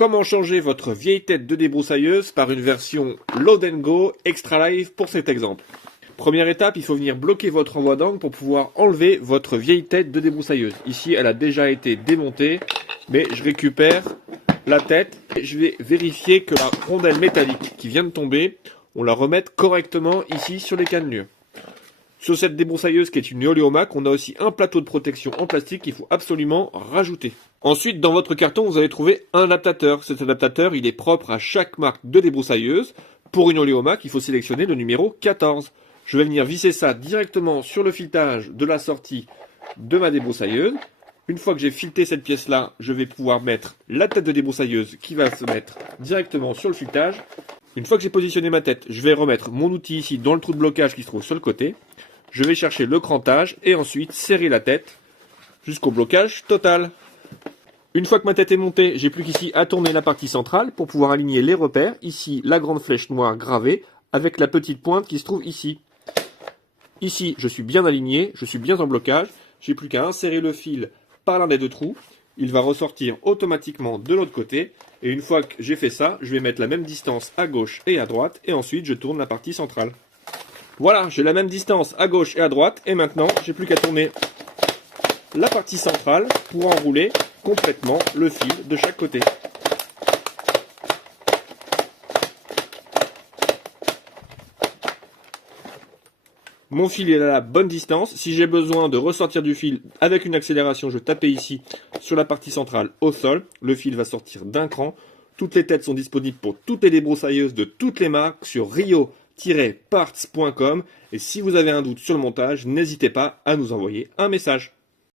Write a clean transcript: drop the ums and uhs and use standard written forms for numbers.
Comment changer votre vieille tête de débroussailleuse par une version Load and Go Extra Live pour cet exemple. Première étape, il faut venir bloquer votre envoi d'angle pour pouvoir enlever votre vieille tête de débroussailleuse. Ici, elle a déjà été démontée, mais je récupère la tête et je vais vérifier que la rondelle métallique qui vient de tomber, on la remette correctement ici sur les cannelures. Sur cette débroussailleuse qui est une Oleomac, on a aussi un plateau de protection en plastique qu'il faut absolument rajouter. Ensuite, dans votre carton, vous allez trouver un adaptateur. Cet adaptateur, il est propre à chaque marque de débroussailleuse. Pour une Oleomac, il faut sélectionner le numéro 14. Je vais venir visser ça directement sur le filetage de la sortie de ma débroussailleuse. Une fois que j'ai fileté cette pièce-là, je vais pouvoir mettre la tête de débroussailleuse qui va se mettre directement sur le filetage. Une fois que j'ai positionné ma tête, je vais remettre mon outil ici dans le trou de blocage qui se trouve sur le côté. Je vais chercher le crantage et ensuite serrer la tête jusqu'au blocage total. Une fois que ma tête est montée, j'ai plus qu'ici à tourner la partie centrale pour pouvoir aligner les repères. Ici, la grande flèche noire gravée avec la petite pointe qui se trouve ici. Ici, je suis bien aligné, je suis bien en blocage. J'ai plus qu'à insérer le fil par l'un des deux trous. Il va ressortir automatiquement de l'autre côté. Et une fois que j'ai fait ça, je vais mettre la même distance à gauche et à droite. Et ensuite, je tourne la partie centrale. Voilà, j'ai la même distance à gauche et à droite. Et maintenant, j'ai plus qu'à tourner la partie centrale pour enrouler complètement le fil de chaque côté. Mon fil est à la bonne distance. Si j'ai besoin de ressortir du fil avec une accélération, je tape ici sur la partie centrale au sol. Le fil va sortir d'un cran. Toutes les têtes sont disponibles pour toutes les débroussailleuses de toutes les marques sur rio-parts.com. Et si vous avez un doute sur le montage, n'hésitez pas à nous envoyer un message.